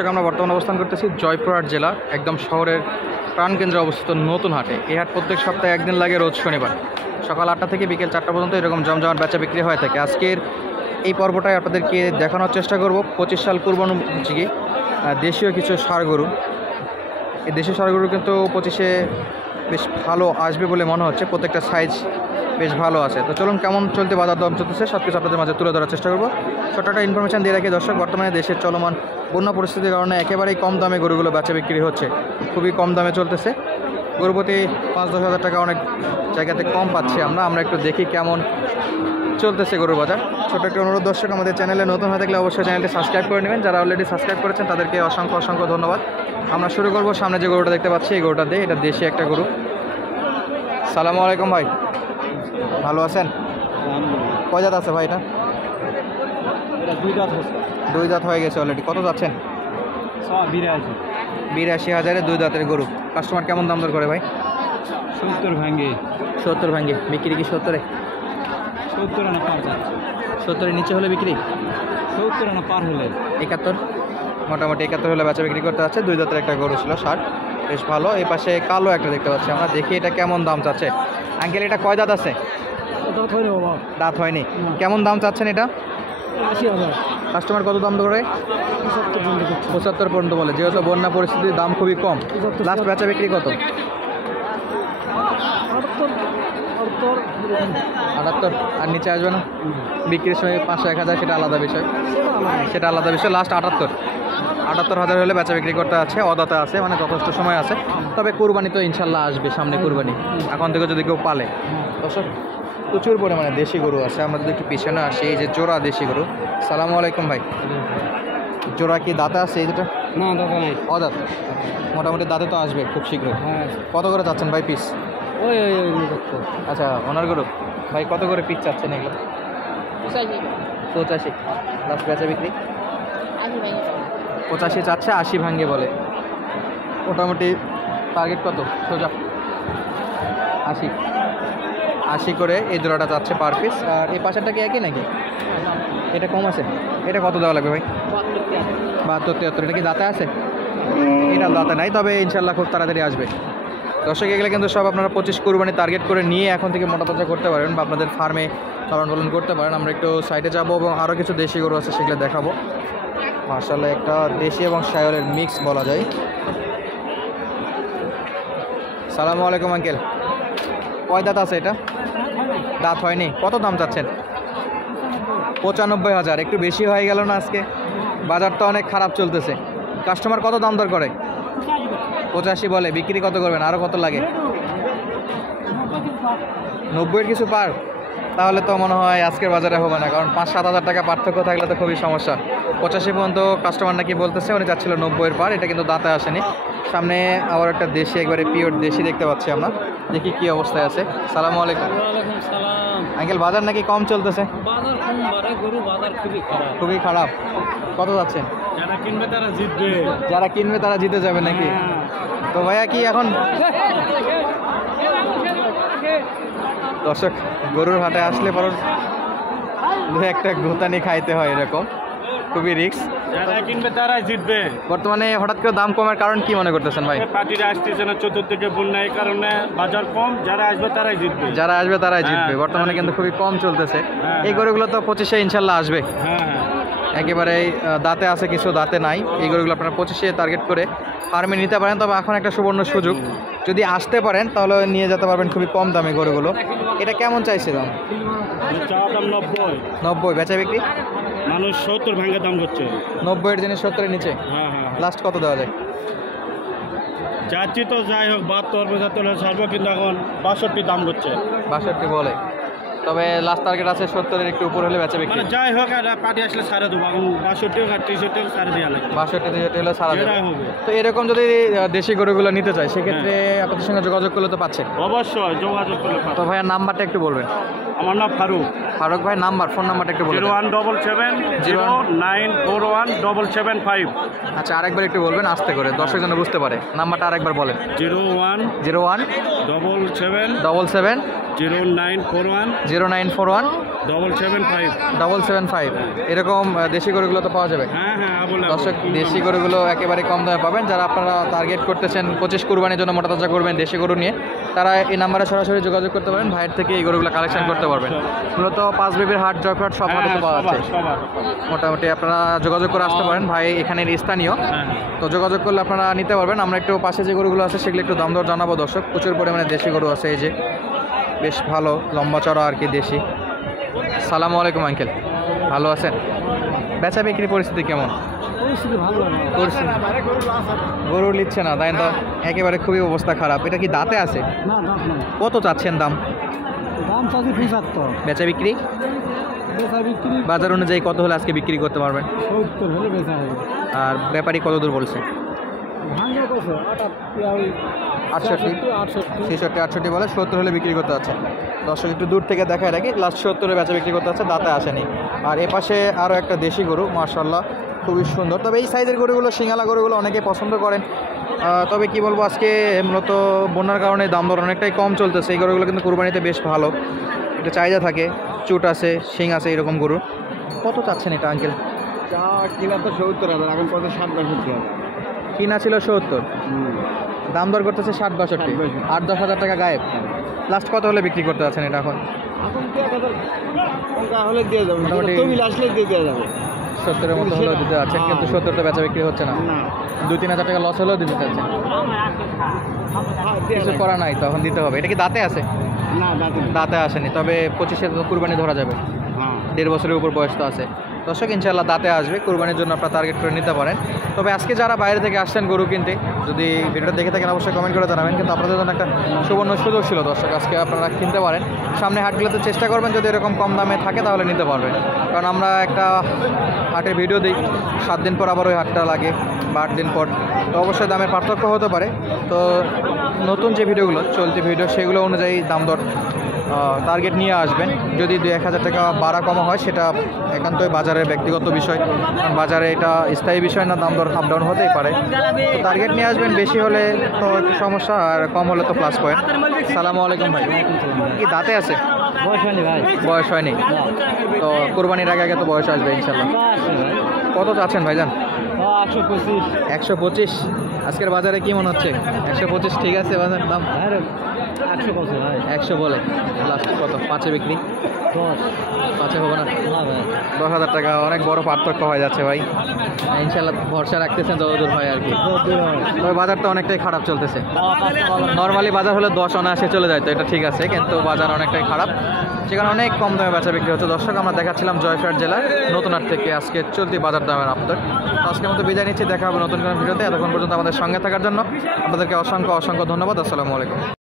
দর্শক, আমরা বর্তমানে অবস্থান করতেছি জয়পুরহাট জেলা একদম শহরের প্রাণকেন্দ্রে অবস্থিত নতুন হাটে। এই হাট প্রত্যেক সপ্তাহে একদিন লাগে, রোজ শনিবার সকাল 8টা থেকে বিকেল 4টা পর্যন্ত এরকম জমজমাট বেচা বিক্রি হয়ে থাকে। আজকের এই পর্বটায় আপনাদেরকে দেখানোর চেষ্টা করব 25 সাল কুরবানি হচ্ছে কি দেশীয় কিছু ষাঁড় গরু। এই দেশীয় ষাঁড় গরু কিন্তু 25-এ বেশ ভালো আসবে বলে মনে হচ্ছে, প্রত্যেকটা সাইজ বেশ ভালো আছে। তো চলুন কেমন চলতে বাজার দর চলতেছে সব কিছু আপনাদের মাঝে তুলে ধরার চেষ্টা করবো। ছোট একটা ইনফরমেশন দিয়ে রাখি দর্শক, বর্তমানে দেশের চলমান বন্যা পরিস্থিতির কারণে একেবারেই কম দামে গরুগুলো বেচা বিক্রি হচ্ছে, খুবই কম দামে চলতেছে। গরু প্রতি 5-10 হাজার টাকা অনেক জায়গাতে কম পাচ্ছি আমরা একটু দেখি কেমন চলতেছে গরুর বাজার। ছোটো একটা অনুরোধ দর্শক, আমাদের চ্যানেলে নতুন হয়ে থাকলে অবশ্যই চ্যানেলটি সাবস্ক্রাইব করে নেবেন। যারা অলরেডি সাবস্ক্রাইব করেছেন তাদেরকে অসংখ্য অসংখ্য ধন্যবাদ। আমরা শুরু করবো সামনে যে গরুটা দেখতে পাচ্ছি, এই গরুটা দিয়ে, এটা দেশি একটা গরু। সালামু আলাইকুম ভাই, ভালো আছেন? কয় জাত আছে ভাই এটা? দুই দাঁত হয়ে গেছে অলরেডি। কত যাচ্ছেন? 82,000-এ দুই দাঁতের গরু। কাস্টমার কেমন দাম দর করে ভাই? 70 ভাঙ্গে। বিক্রি কি 70-এ? 70-এর নিচে হলে বিক্রি? 70 না পার হলে 71, মোটামুটি 71 হলে বেচা বিক্রি করতে যাচ্ছে। দুই দাঁতের একটা গরু ছিল, 60, বেশ ভালো। এই পাশে কালো একটা দেখতে পাচ্ছি আমরা, দেখি এটা কেমন দাম চাচ্ছে। আঙ্কেল এটা কয় দাঁত আছে? দাঁত হয়নি। কেমন দাম চাচ্ছেন এটা? 80,000। কাস্টমার কত দাম ধরে? 75 পর্যন্ত বলে, যেহেতু বন্যা পরিস্থিতির দাম খুবই কম। লাস্ট বেচা বিক্রি কত? 78, আর নিচে আসবে না? বিক্রির সময় 500-1000 সেটা আলাদা বিষয়, লাস্ট 78,000 হলে বেচা বিক্রি করতে আছে। অদাতা আছে, মানে যথেষ্ট সময় আছে। তবে কুরবানি তো ইনশাল্লাহ আসবে, সামনে কুরবানি, এখন থেকে যদি কেউ পালে। দর্শক, প্রচুর পরিমাণে দেশি গরু আছে। আমরা যদি একটু পিছনে আসি, এই যে জোড়া দেশি গরু। সালামু আলাইকুম ভাই, জোড়া কি দাঁতে আছে এই দুটো? না দাদা নাই, অদাঁত। মোটামুটি দাঁতে তো আসবে খুব শীঘ্রই। হ্যাঁ। কত করে চাচ্ছেন ভাই পিস? ওই আচ্ছা, ওনার গরু। ভাই কত করে পিস চাচ্ছেন এগুলো? 85। লাস্ট বেচা বিক্রি 85 চাচ্ছে, 80 ভাঙ্গে বলে। মোটামুটি টার্গেট কত সোজা? 80 করে এই জোড়াটা চাচ্ছে পার পিস। আর এই পাশেরটা কি একই নাকি? এটা কম আছে। এটা কত দেওয়া লাগবে ভাই? 72-73। এটা কি দাঁতে আছে? এটা দাঁতে নাই, তবে ইনশাল্লাহ খুব তাড়াতাড়ি আসবে। দর্শক, এগুলো কিন্তু সব আপনারা 25 কুরবানি টার্গেট করে নিয়ে এখন থেকে মোটা তাজা করতে পারেন, বা আপনাদের ফার্মে লালন পালন করতে পারেন। আমরা একটু সাইডে যাবো এবং আরও কিছু দেশি গরু আছে সেগুলো দেখাবো। মাশাআল্লাহ, একটা দেশি এবং শায়রের মিক্স বলা যায়। সালামু আলাইকুম আঙ্কেল, কয় দাঁত আছে এটা? দাঁত হয়নি। কত দাম চাচ্ছেন? 95,000। একটু বেশি হয়ে গেল না আজকে? বাজারটা অনেক খারাপ চলতেছে। কাস্টমার কত দাম দর করে? 85 বলে। বিক্রি কত করবেন? আরও কত লাগে? 90-এর কিছু পার? তাহলে তো মনে হয় আজকের বাজারে হবে না, কারণ 5-7 হাজার টাকা পার্থক্য থাকলে তো খুবই সমস্যা। 85 পর্যন্ত কাস্টমার নাকি বলতেছে, উনি চাচ্ছিল 90-এর পার। এটা কিন্তু দাঁতে আসেনি। সামনে আবার একটা দেশি, একবারে পিওর দেশি দেখতে পাচ্ছি আমরা, দেখি কি অবস্থায় আছে। সালামু আলাইকুম। ওয়ালাইকুম সালাম। আঙ্কেল, বাজার নাকি কম চলতেছে? বাজার কম বাড়ে, গরু বাজার খুবই খারাপ। কত যাচ্ছেন? যারা কিনবে তারা জিতবে। যারা কিনবে তারা জিতে যাবে নাকি? তো ভাইয়া কি এখন দর্শক, গরুর হাটে আসলে পর দু একটা গোতানি খাইতে হয়, এরকম খুবই রিস্ক। যারা কিনবে তারাই জিতবে। বর্তমানে হঠাৎ করে দাম কমার কারণ কি মনে করতেছেন ভাই? পার্টিরা আসতেছে না চতুর্দিকে বন্যা, এই কারণে বাজার কম। যারা আসবে তারাই জিতবে। বর্তমানে কিন্তু খুবই কম চলতেছে। এই গরুগুলো তো 25-এ ইনশাল্লাহ আসবে। একেবারে দাঁতে আছে, কিছু দাঁতে নাই। এই গরুগুলো আপনারা 25-এ টার্গেট করে ফার্মে নিতে পারেন। তবে এখন একটা সুবর্ণ সুযোগ, যদি আসতে পারেন তাহলে নিয়ে যেতে পারবেন খুবই কম দামে গরুগুলো। এটা কেমন চাইছে দাম? 90। বেচা বিক্রি মানুষ 70 ভাঙে দাম হচ্ছে। 90-এর জিনিস 70-এর নিচে। লাস্ট কত দেওয়া যায়? চাচ্ছি তো যাই হোক 72-75 ছাড়বো, কিন্তু এখন 62 দাম হচ্ছে। 62 বলে, তবে লাস্ট টার্গেট আছে 70-এর একটু উপর হলে বেচা বিক্রি। যাই হোক, পার্টি আসলে ছাড়ে দেবো। এখন 62 আর 63 ছাড়ে দেওয়া লাগে। 62-63 হলে ছাড়া যাবে। তো এরকম যদি দেশি গরুগুলো নিতে চাই, সেক্ষেত্রে আপনাদের সঙ্গে যোগাযোগ করলে তো পাচ্ছে? অবশ্যই যোগাযোগ করলে। তো ভাইয়ার নাম্বারটা একটু বলবেন। আমার নাম ফারুক ভাই, ফোন নাম্বারটা একটু বলবেন। 0177097775। আচ্ছা, আরেকবার একটু বলবেন আস্তে করে, দর্শক যেন বুঝতে পারে। নাম্বারটা আরেকবার বলেন। 01770941। 0941 775। 775 এরকম দেশি গরুগুলো তো পাওয়া যাবে। হ্যাঁ হ্যাঁ আবুল দর্শক দেশি গরুগুলো একেবারে কম দামে পাবেন। যারা আপনারা টার্গেট করতেছেন 25 কুরবানির জন্য মোটা তাজা করবেন দেশি গরু নিয়ে, তারা এই নাম্বারে সরাসরি যোগাযোগ করতে পারেন, ভাইয়ের থেকে এই গরুগুলো কালেকশন করতে পারবেন। মূলত পাঁচ বিবির হাট, জয়পুরহাট সব হাটে তো পাওয়া যাচ্ছে। মোটামুটি আপনারা যোগাযোগ করে আসতে পারেন, ভাই এখানের স্থানীয়, তো যোগাযোগ করলে আপনারা নিতে পারবেন। আমরা একটু পাশে যে গরুগুলো আছে সেগুলো একটু দাম দর জানাবো দর্শক। প্রচুর পরিমাণে দেশি গরু আছে, এই যে বেশ ভালো লম্বা চড়া আর কি দেশি। সালামু আলাইকুম আঙ্কেল, ভালো আছেন? বেচা বিক্রি পরিস্থিতি কেমন? গরু নিচ্ছে না, তাই তো একেবারে খুবই অবস্থা খারাপ। এটা কি দাঁতে আছে? কত চাচ্ছেন দাম? বেচা বিক্রি বাজার অনুযায়ী কত হলে আজকে বিক্রি করতে পারবেন? আর ব্যাপারী কত দূর বলছে? 68, 66, 68 বলে, 70 হলে বিক্রি করতে আছে। দর্শক একটু দূর থেকে দেখায় রাখি, লাস্ট 70-এ বেচা বিক্রি করতে আছে, দাঁতে আসেনি। আর এ পাশে আরও একটা দেশি গরু, মাশাআল্লাহ খুবই সুন্দর। তবে এই সাইজের গরুগুলো, সিঙ্গালা গরুগুলো অনেকে পছন্দ করেন। তবে কি বলবো, আজকে মূলত বন্যার কারণে দাম দর অনেকটাই কম চলতেছে। এই গরুগুলো কিন্তু কুরবানিতে বেশ ভালো, এটা চাহিদা থাকে, চুট আছে, শিং আছে, এরকম গরু। কত চাচ্ছেন এটা আঙ্কেল? কিনা তো 70,000, এখন কত 60-62 কিনা ছিল 70, দাম দর করতেছে 60-62, 8-10 হাজার টাকা গায়েব। লাস্ট কত হলে বিক্রি করতে আছেন এটা এখন? হলে দিয়ে যাবে, মোটামুটি আসলে দিয়ে দেওয়া যাবে। 70-এর মতো হলেও দিতে আছেন, কিন্তু 70-টা বেচা বিক্রি হচ্ছে না। 2-3 হাজার টাকা লস হলেও দিতে চাচ্ছেন, কিছু করা নাই, তখন দিতে হবে। এটা কি দাঁতে আছে? না, দাঁতে আসেনি, তবে 25-এ কুরবানি ধরা যাবে, 1.5 বছরের উপর বয়স তো আছে। দর্শক ইনশাল্লাহ দাঁতে আসবে, কুরবানির জন্য আপনারা টার্গেট করে নিতে পারেন। তবে আজকে যারা বাইরে থেকে আসছেন গরু কিনতে, যদি ভিডিওটা দেখে থাকেন অবশ্যই কমেন্ট করে জানাবেন, কিন্তু আপনাদের জন্য একটা সুবর্ণ সুযোগ ছিল দর্শক, আজকে আপনারা কিনতে পারেন। সামনে হাটগুলোতে চেষ্টা করবেন যদি এরকম কম দামে থাকে তাহলে নিতে পারবেন, কারণ আমরা একটা হাটের ভিডিও দিই, 7 দিন পর আবার ওই হাটটা লাগে বা 8 দিন পর, তো অবশ্যই দামের পার্থক্য হতে পারে। তো নতুন যে ভিডিওগুলো, চলতি ভিডিও, সেগুলো অনুযায়ী দাম দর টার্গেট নিয়ে আসবেন। যদি 2-1 হাজার টাকা বাড়া কমা হয় সেটা একান্তই বাজারের ব্যক্তিগত বিষয়, কারণ বাজারে এটা স্থায়ী বিষয় না, দাম দর আপ ডাউন হতেই পারে। তো টার্গেট নিয়ে আসবেন, বেশি হলে তো একটু সমস্যা, আর কম হলে তো প্লাস পয়েন্ট। সালামু আলাইকুম ভাই, কি দাঁতে আছে? বয়স হয়নি, তো কোরবানির আগে আগে তো বয়স আসবে ইনশাল্লাহ। কত চাচ্ছেন ভাইজান? 125। আজকের বাজারে কি মনে হচ্ছে? 125 ঠিক আছে বাজার দাম? 100 বলে, লাস্ট কত? 5-এ বিক্রি? 5-এ হবে না? 10 হাজার টাকা, অনেক বড় পার্থক্য হয়ে যাচ্ছে ভাই। ইনশাল্লাহ ভরসা রাখতেছেন যতদূর হয় আর কি। তবে বাজারটা অনেকটাই খারাপ চলতেছে। নর্মালি বাজার হলে 10 অনায়াসে চলে যায়, তো এটা ঠিক আছে, কিন্তু বাজার অনেকটাই খারাপ, সেখানে অনেক কম দামে বেচা বিক্রি হচ্ছে। দর্শক আমরা দেখাচ্ছিলাম জয়পুরহাট জেলার নতুন হাট থেকে আজকে চলতি বাজার দামের আপডেট। তো আজকের মতো বিদায় নিচ্ছি, দেখা হবে নতুন কোনো ভিডিওতে। এতক্ষণ পর্যন্ত আমাদের সঙ্গে থাকার জন্য আপনাদেরকে অসংখ্য ধন্যবাদ। আসসালামু আলাইকুম।